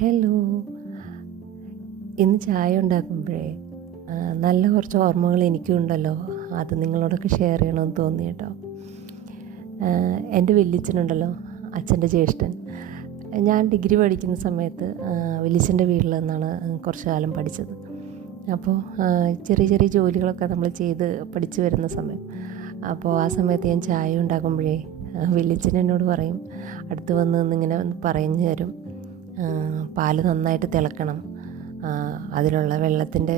Hello. ഇന്ന് ചായ ഉണ്ടാക്കുമ്പോഴേ നല്ല കുറച്ച് ഓർമ്മകൾ എനിക്കും ഉണ്ടല്ലോ. അത് നിങ്ങളോടൊക്കെ ഷെയർ ചെയ്യണമെന്ന് തോന്നി കേട്ടോ. എൻ്റെ വല്യച്ഛനുണ്ടല്ലോ, അച്ഛൻ്റെ ജ്യേഷ്ഠൻ. ഞാൻ ഡിഗ്രി പഠിക്കുന്ന സമയത്ത് വല്യച്ഛൻ്റെ വീട്ടിൽ നിന്നാണ് കുറച്ച് കാലം പഠിച്ചത്. അപ്പോൾ ചെറിയ ചെറിയ ജോലികളൊക്കെ നമ്മൾ ചെയ്ത് പഠിച്ചു വരുന്ന സമയം. അപ്പോൾ ആ സമയത്ത് ഞാൻ ചായ ഉണ്ടാക്കുമ്പോഴേ വല്യച്ഛൻ എന്നോട് പറയും, അടുത്ത് വന്ന് നിന്നിങ്ങനെ പറഞ്ഞു തരും, പാല് നന്നായിട്ട് തിളക്കണം, അതിലുള്ള വെള്ളത്തിൻ്റെ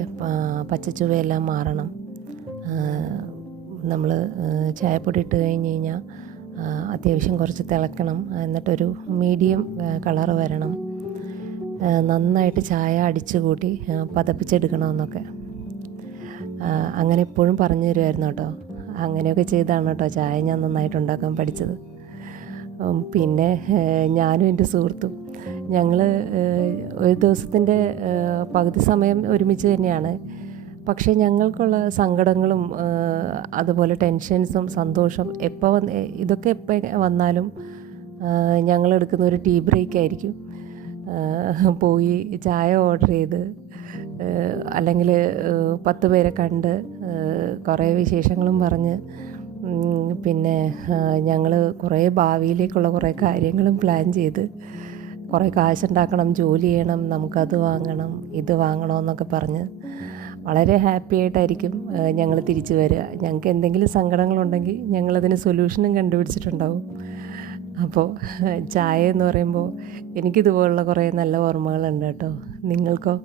പച്ചച്ചുവയെല്ലാം മാറണം, നമ്മൾ ചായപ്പൊടി ഇട്ട് കഴിഞ്ഞ് കഴിഞ്ഞാൽ അത്യാവശ്യം കുറച്ച് തിളക്കണം, എന്നിട്ടൊരു മീഡിയം കളറ് വരണം, നന്നായിട്ട് ചായ അടിച്ചു കൂട്ടി പതപ്പിച്ചെടുക്കണമെന്നൊക്കെ അങ്ങനെ എപ്പോഴും പറഞ്ഞു തരുമായിരുന്നു കേട്ടോ. അങ്ങനെയൊക്കെ ചെയ്താണ് കേട്ടോ ചായ ഞാൻ നന്നായിട്ട് ഉണ്ടാക്കാൻ പഠിച്ചത്. പിന്നെ ഞാനും എൻ്റെ സുഹൃത്തും ഞങ്ങൾ ഒരു ദിവസത്തിൻ്റെ പകുതി സമയം ഒരുമിച്ച് തന്നെയാണ്. പക്ഷേ ഞങ്ങൾക്കുള്ള സങ്കടങ്ങളും അതുപോലെ ടെൻഷൻസും സന്തോഷം ഇതൊക്കെ എപ്പോൾ വന്നാലും ഞങ്ങളെടുക്കുന്ന ഒരു ടീ ബ്രേക്ക് ആയിരിക്കും. പോയി ചായ ഓർഡർ ചെയ്ത് അല്ലെങ്കിൽ 10 പേരെ കണ്ട് കുറേ വിശേഷങ്ങളും പറഞ്ഞ് പിന്നെ ഞങ്ങൾ കുറേ ഭാവിയിലേക്കുള്ള കുറേ കാര്യങ്ങളും പ്ലാൻ ചെയ്ത് കുറേ കാശുണ്ടാക്കണം, ജോലി ചെയ്യണം, നമുക്കത് വാങ്ങണം ഇത് വാങ്ങണമെന്നൊക്കെ പറഞ്ഞ് വളരെ ഹാപ്പി ആയിട്ടായിരിക്കും ഞങ്ങൾ തിരിച്ചു വരിക. ഞങ്ങൾക്ക് എന്തെങ്കിലും സങ്കടങ്ങളുണ്ടെങ്കിൽ ഞങ്ങളതിന് സൊല്യൂഷനും കണ്ടുപിടിച്ചിട്ടുണ്ടാവും. അപ്പോൾ ചായ എന്ന് പറയുമ്പോൾ എനിക്കിതുപോലുള്ള കുറേ നല്ല ഓർമ്മകളുണ്ട് കേട്ടോ. നിങ്ങൾക്കോ?